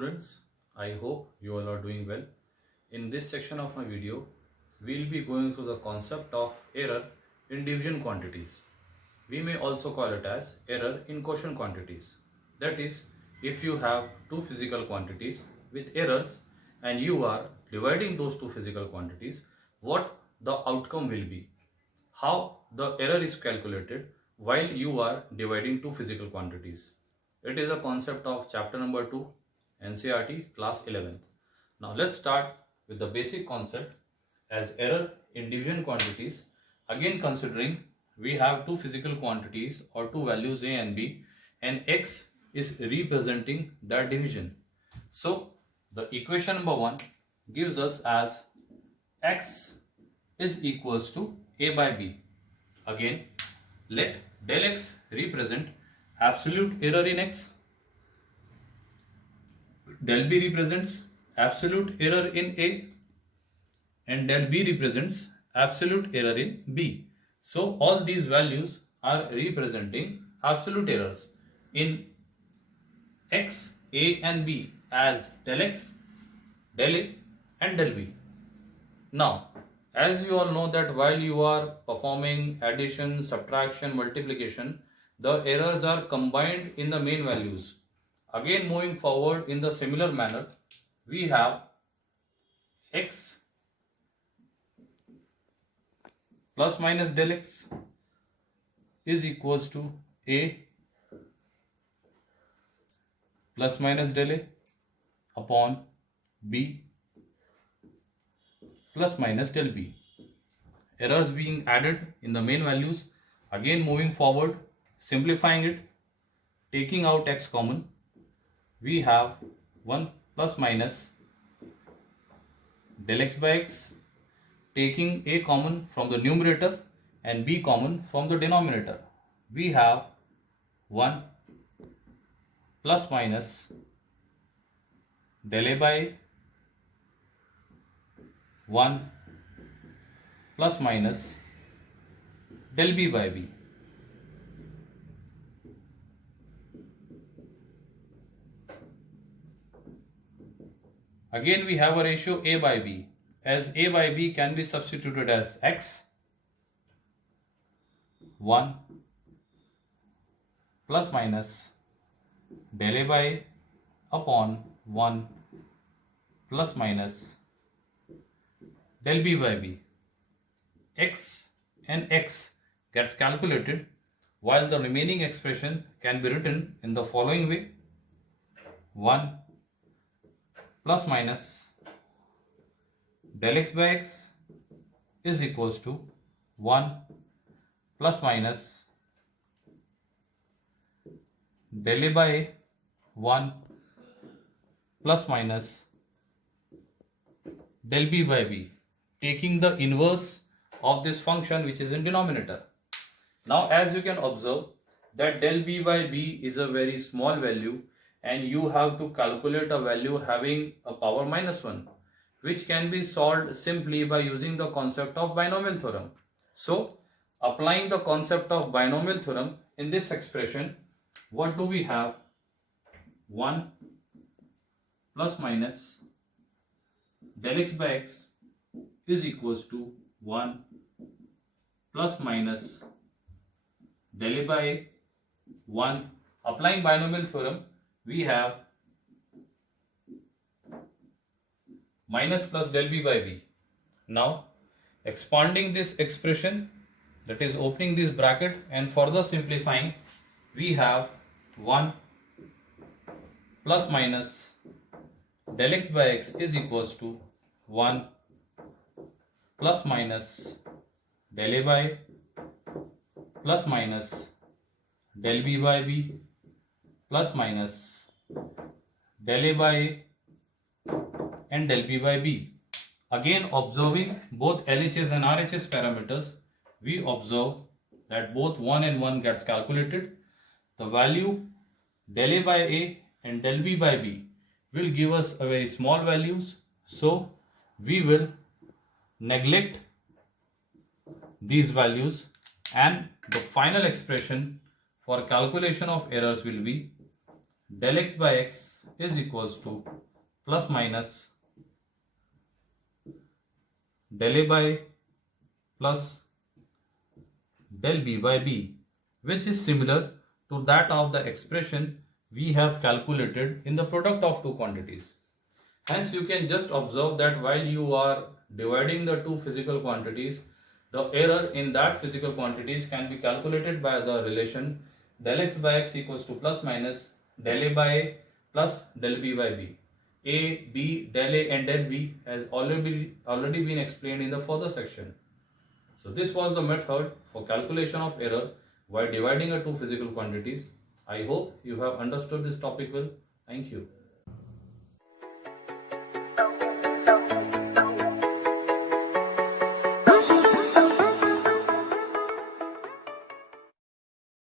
students, I hope you all are doing well. In this section of my video, we will be going through the concept of error in division quantities. We may also call it as error in quotient quantities. That is, if you have two physical quantities with errors and you are dividing those two physical quantities, what the outcome will be, how the error is calculated while you are dividing two physical quantities. It is a concept of chapter number 2, NCERT class 11th. Now let's start with the basic concept as error in division quantities. Again, considering we have two physical quantities or two values a and b, and x is representing that division. So the equation number 1 gives us as x is equals to a by b. Again, let del x represent absolute error in x, del b represents absolute error in a, and del b represents absolute error in b. So all these values are representing absolute errors in x, a and b as del x, del a and del b. Now, as you all know that while you are performing addition, subtraction, multiplication, the errors are combined in the main values. Again, moving forward in the similar manner, we have x plus minus del x is equals to a plus minus del a upon b plus minus del b. Errors being added in the main values. Again, moving forward, simplifying it, taking out x common, we have 1 plus minus del x by x, taking a common from the numerator and b common from the denominator, we have 1 plus minus del a by 1 plus minus del b by b. Again, we have a ratio a by b, as a by b can be substituted as x 1 plus minus del a by upon 1 plus minus del b by b. X and x gets calculated, while the remaining expression can be written in the following way: 1 plus minus del x by x is equals to 1 plus minus del a by 1 plus minus del b by b, taking the inverse of this function which is in denominator. Now, as you can observe that del b by b is a very small value, and you have to calculate a value having a power minus 1, which can be solved simply by using the concept of binomial theorem. So, applying the concept of binomial theorem in this expression, what do we have? 1 plus minus del x by x is equals to 1 plus minus del a by 1. Applying binomial theorem, we have minus plus del b by b. Now, expanding this expression, that is opening this bracket and further simplifying, we have 1 plus minus del x by x is equals to 1 plus minus del a by plus minus del b by b plus minus del a by and del b by b. Again, observing both LHS and RHS parameters, we observe that both 1 and 1 gets calculated. The value del a by a and del b by b will give us a very small values, so we will neglect these values, and the final expression for calculation of errors will be del x by x is equals to plus minus del a by plus del b by b, which is similar to that of the expression we have calculated in the product of two quantities. Hence, you can just observe that while you are dividing the two physical quantities, the error in that physical quantities can be calculated by the relation del x by x equals to plus minus del a by a plus del b by b. A, b, del a and del b has already been explained in the further section. So this was the method for calculation of error while dividing two physical quantities. I hope you have understood this topic well. Thank you.